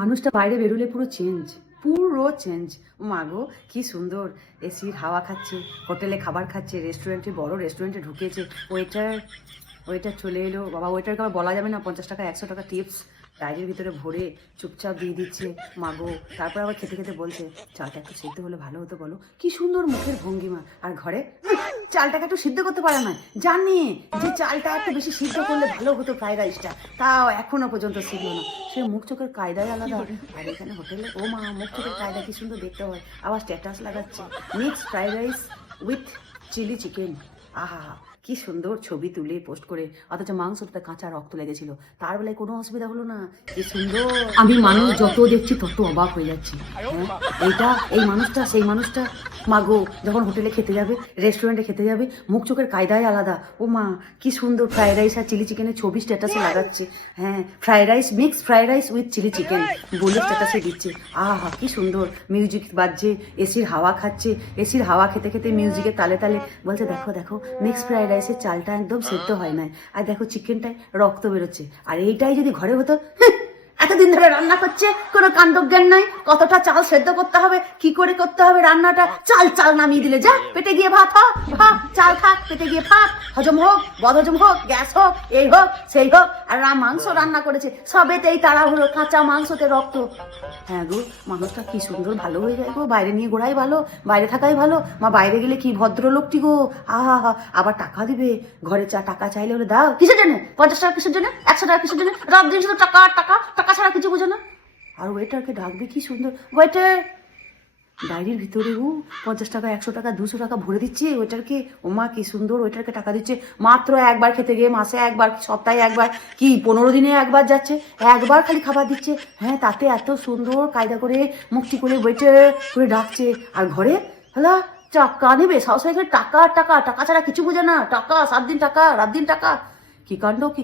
মানুষটা বাইরে বেরোলে পুরো চেঞ্জ, পুরো চেঞ্জ। মা গো কি সুন্দর এসির হাওয়া খাচ্ছে, হোটেলে খাবার খাচ্ছে, রেস্টুরেন্টে বড় রেস্টুরেন্টে ঢুকেছে। ওয়েটার চলে এলো। বাবা ওয়েটারকে আবার বলা যাবে না 50 টাকা 100 টাকা টিপস ডায়েরির ভিতরে ভরে চুপচাপ দিয়ে দিচ্ছে। মাগো তারপর আবার খেতে খেতে বলছে চালটা একটু সিদ্ধ হলে ভালো হতো বলো। কি সুন্দর মুখের ভঙ্গিমা। আর ঘরে চালটাকে একটু সিদ্ধ করতে পারে না, জানি যে চালটা একটু বেশি সিদ্ধ করলে ভালো হতো ফ্রাইড রাইসটা, তাও এখনো পর্যন্ত শিখলো না। সে মুখ চোখের কায়দায় আলাদা। আর এখানে হোটেলে ও মা মুখ চোখের কায়দা কি সুন্দর দেখতে হয়। আবার স্ট্যাটাস লাগাচ্ছে mix fried rice with chilli chicken. আহা কি সুন্দর ছবি তুলে পোস্ট করে, অথচ মাংসটা কাঁচা রক্ত লেগেছিল। তার বেলায় কোনো অসুবিধা হলো না। কি সুন্দর। আমি মানুষ যত দেখছি তত অবাক হয়ে যাচ্ছি। হ্যাঁ এই মানুষটা সেই মানুষটা। মা গো যখন হোটেলে খেতে যাবে, রেস্টুরেন্টে খেতে যাবে, মুখ চোখের কায়দায় আলাদা। ও মা কি সুন্দর ফ্রাইড রাইস আর চিলি চিকেনের ছবি স্ট্যাটাসে লাগাচ্ছে। হ্যাঁ fried rice mix fried rice with chilli chicken বলে স্ট্যাটাসে দিচ্ছে। আহা কি সুন্দর মিউজিক বাজছে, এসির হাওয়া খাচ্ছে, এসির হাওয়া খেতে খেতে মিউজিকের তালে তালে বলছে দেখো দেখো মিক্স ফ্রাইড রাইসের চালটা একদম সেদ্ধ হয় না, আর দেখো চিকেনটায় রক্ত বেরোচ্ছে। আর এইটাই যদি ঘরে হতো, এতদিন ধরে রান্না করছে কোনো কাণ্ডজ্ঞান নয়, কতটা চাল সেদ্ধ করতে হবে, কি করে করতে হবে রান্নাটা। চাল নামিয়ে দিলে যা পেটে গিয়ে ভাত হোক, ভাত চাল খাক পেটে গিয়ে ভাত, হজম হোক বদহজম হোক, গ্যাস হোক, এই হোক সেই হোক। আর মাংস রান্না করেছে সবেতেই তাড়াহুড়ো, কাঁচা মাংসতে রক্ত। হ্যাঁ গো মানুষটা কি সুন্দর ভালো হয়ে যায় গো। বাইরে নিয়ে ঘোরাই ভালো, বাইরে থাকাই ভালো। মা বাইরে গেলে কি ভদ্রলোকটি গো। আহা আবার টাকা দিবে ঘরে, টাকা চাইলে হলে দাও কিসের জন্য, 50 টাকা কিসের জন্য, 100 টাকা কিসের জন্য, রাত দিন শুধু টাকা টাকা টাকা ছাড়া কিছু বোঝো না। আর ওয়েটারকে ডাকবে কি সুন্দর, ওয়েটার ডায়েরির ভিতরে 50 টাকা 100 টাকা 200 টাকা ভরে দিচ্ছে ওয়েটারকে। ওমা কি সুন্দর ওয়েটারকে টাকা দিচ্ছে। মাত্র একবার খেতে গিয়ে, মাসে একবার, সপ্তাহে একবার, কি 15 দিনে একবার যাচ্ছে, একবার খালি খাবার দিচ্ছে। হ্যাঁ তাতে এত সুন্দর কায়দা করে মুক্তি করে ওয়েটার করে ডাকছে। আর ঘরে হ্যালো টাকা নেবে সাহস হয়ে টাকা টাকা টাকা ছাড়া কিছু বোঝে না। টাকা 7 দিন টাকা রাত দিন টাকা। কি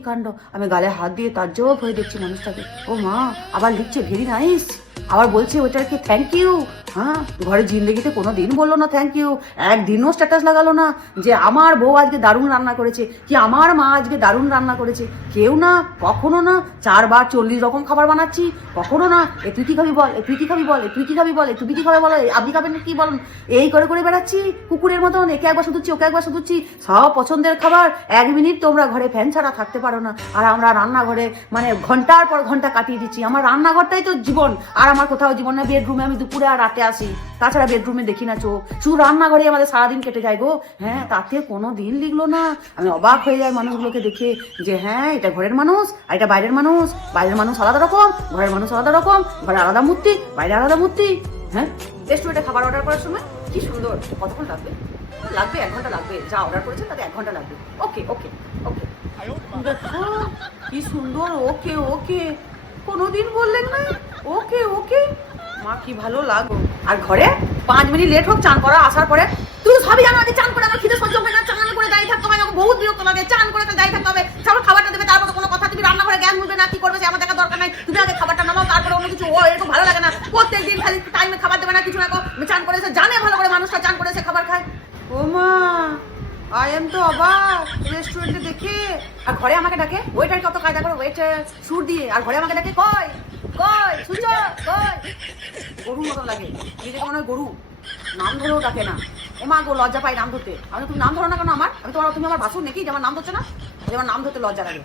কাণ্ড। আমি গালে হাত দিয়ে তাজ্জব হয়ে দেখছি মানুষটাকে। ও মা আবার লিখছে ভেরি নাইস, আবার বলছে ওইটাকে থ্যাংক ইউ। হ্যাঁ ঘরে জিন্দগিতে কোনো দিন বললো না থ্যাংক ইউ, একদিনও স্ট্যাটাস লাগালো না যে আমার বউ আজকে দারুণ রান্না করেছে, কি আমার মা আজকে দারুণ রান্না করেছে। কেউ না, কখনো না। 4 বার 40 রকম খাবার বানাচ্ছি, কখনো না এ তুই কি খাবি বল, এ তুই কি খাবি বল, এ তুই কি খাবি বল, এ তুমি কি খাবে বলো, আপনি খাবেন কি বলুন, এই করে বেড়াচ্ছি কুকুরের মতন। একে একবার শুধুচ্ছি ওকে একবার শুধুচ্ছি, সব পছন্দের খাবার। 1 মিনিট তোমরা ঘরে ফ্যান ছাড়া থাকতে পারো না, আর আমরা রান্নাঘরে মানে ঘন্টার পর ঘন্টা কাটিয়ে দিচ্ছি। আমার রান্নাঘরটাই তো জীবন, আর আমার কোথাও জীবন না। বেডরুমে আমি দুপুরে আর রাতে আসি, তাছাড়া বেডরুমে দেখি না চোখ, শুধু রান্নাঘরে আমাদের সারাদিন কেটে যায় গো। হ্যাঁ তাতে কোনো দিন লিখলো না। আমি অবাক হয়ে যাই মানুষগুলোকে দেখে যে হ্যাঁ এটা ঘরের মানুষ আর এটা বাইরের মানুষ। বাইরের মানুষ আলাদা রকম, ঘরের মানুষ আলাদা রকম, ঘরে আলাদা মূর্তি, বাইরে আলাদা মূর্তি। হ্যাঁ রেস্টুরেন্টে খাবার অর্ডার করার সময় কি সুন্দর, কতক্ষণ লাগবে 1 ঘন্টা লাগবে, যা অর্ডার করেছে তাতে 1 ঘন্টা লাগবে। ওকে দেখো কি সুন্দর। ওকে কোনোদিন বললেন না ওকে মা কি ভালো লাগো। আর ঘরে 5 মিনিট লেট হোক চান করা আসার পরে, তুই সবই জানো আগে চান করে আমার খিদে সহ্য হয় না, চান করে দাঁড়িয়ে থাকতে হয়, আমাকে বহুত বিরক্ত লাগে। চান করে দাঁড়িয়ে থাকতে হবে, সবার খাবারটা দেবে তারপর কোনো কথা। তুমি রান্নাঘরে গ্যাস মুছবে না কি করবে সে আমার দেখা দরকার নাই, তুমি আগে খাবারটা নামাও তারপরে অন্য কিছু। এরকম ভালো লাগে না, প্রত্যেকদিন খালি টাইমে খাবার দেবে না কিছু না। চান করেছে জানে ভালো করে মানুষটা চান করেছে খাবার খায়। ও মা আই এম তো অবাক রেস্টুরেন্টে দেখে। আর ঘরে আমাকে ডাকে ওয়েটার কত কায়দা করে, ওয়েটার সুর দিয়ে। আর ঘরে আমাকে ডাকে কই শুনছ কই, গরুর মতন লাগে নিজেকে মনে হয় গরু। নাম ধরেও ডাকে না। ও মা গো লজ্জা পাই নাম ধরতে। আমি তুমি নাম ধরো না কেন আমার, তুমি আমার ভাসুর নাকি যে আমার নাম ধরছে না, যে আমার নাম ধরতে লজ্জা লাগে।